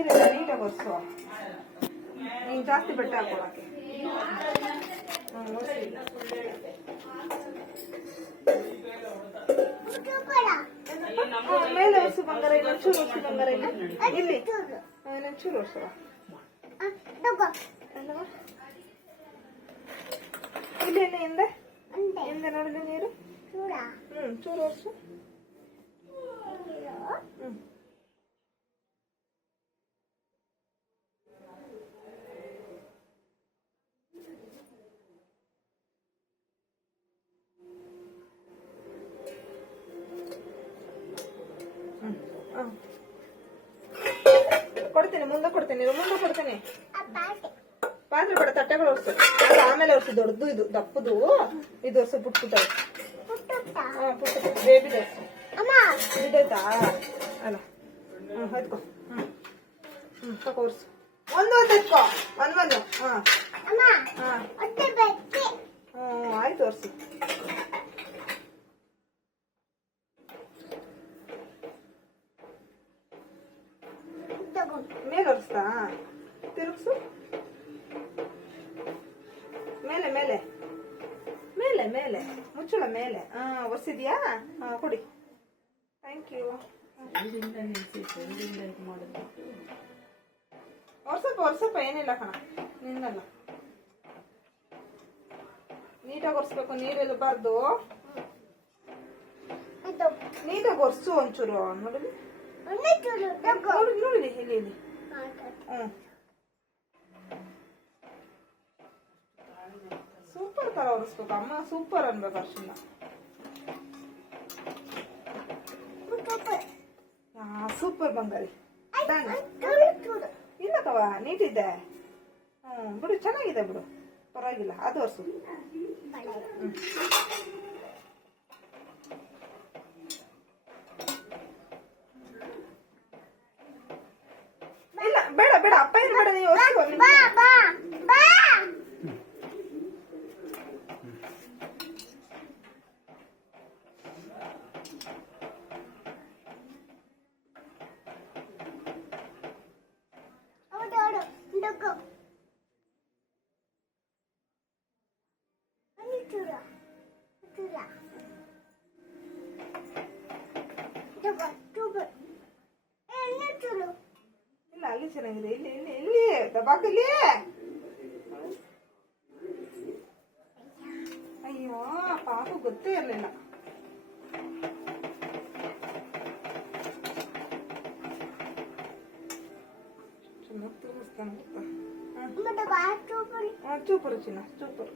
ನೀರಿಲ್ಲ, ನೀಟಾಗಿ ಒರೆಸು. ನೀನು ಜಾಸ್ತಿ ಬಟ್ಟೆ ಹಾಕೊಳಕ್ಕೆ. ಮೇಲೆ ಒರೆಸು ಬಂಗಾರ, ಇನ್ನೊಂಚೂರು ಒರೆಸು ಬಂಗಾರ. ಇಲ್ಲಿ ಇನ್ನೊಂಚೂರು ಒರೆಸುವ. ಇಲ್ಲಿ ಹಿಂದೆ ಹಿಂದೆ ನೋಡಿದ ನೀರು. ಚೂರು ಒರೆಸು. ಕೊಡ್ತೇನೆ, ಮುಂದೆ ಕೊಡ್ತೇನೆ, ಮುಂದೆ ಕೊಡ್ತೇನೆ. ಪಾತ್ರೆ ಬೇಡ, ತಟ್ಟೆಗಳು ಒರ್ಸು. ಆಮೇಲೆ ಒರ್ಸು. ದೊಡ್ಡದು ಇದು, ದಪ್ಪದು ಇದು ಒರ್ಸು. ಪುಟ್ ಪುಟ್ಟ ಪುಟ್ಟ ಬೇಬಿ ಒರ್ಸು. ಇದಾಯ್ತಾ? ಅಲ್ಲ ಎತ್ಕೊ. ತಕೋ ಒರ್ಸು. ಒಂದು ಎತ್ಕೊ. ಒಂದು. ಆಯ್ತು, ಒರ್ಸು. ಮೇಲೆ ಒರೆಸ್ತಾ? ತಿರುಗಿಸು. ಮೇಲೆ ಮೇಲೆ ಮೇಲೆ ಮೇಲೆ ಮುಚ್ಚಳ ಮೇಲೆ. ಒರೆಸಿದ್ಯಾ? ಕೊಡಿ. Thank you. ಒರ್ಸಪ್ಪ ಏನಿಲ್ಲ ಕಣ, ನಿನ್ನಲ್ಲ. ನೀಟಾಗಿ ಒರೆಸ್ಬೇಕು, ನೀರಿರಬಾರ್ದು. ನೀಟಾಗಿ ಒರೆಸು ಒಂಚೂರು. ನೋಡಿ ನೋಡಿ ಇಲ್ಲಿ ಇಲ್ಲಿ. ಸೂಪರ್ ತರ ಒರೆಸ್ಬೇಕು. ಅಮ್ಮ ಸೂಪರ್ ಅನ್ಬೇಕು ಅರ್ಶಿನ. ಸೂಪರ್ ಬಂಗಾರಿ. ಇಲ್ಲ ಕವ, ನೀಟಿದೆ. ಬಿಡು, ಚೆನ್ನಾಗಿದೆ ಬಿಡು, ಪರವಾಗಿಲ್ಲ. ಅದು ಒರೆಸು. ಇಲ್ಲ ಬೇಡ ಬೇಡ, ಅಪ್ಪ ಏನು ಬೇಡ, ನೀವು ಒರೆಸು. ಇಲ್ಲ, ಅಲ್ಲಿ ಚೆನ್ನಾಗಿದೆ. ಇಲ್ಲಿ ಇಲ್ಲಿ ಇಲ್ಲಿ ದಬಾಕಲ್ಲಿ. ಅಯ್ಯೋ ಪಾಪ, ಗೊತ್ತೇ ಇರಲಿಲ್ಲ. ಚೆನ್ನಾಗಿ ತೋರಿಸ್ತಾನೆ. ಚೂಪರು ಚಿನ್ನ, ಚೂಪರು.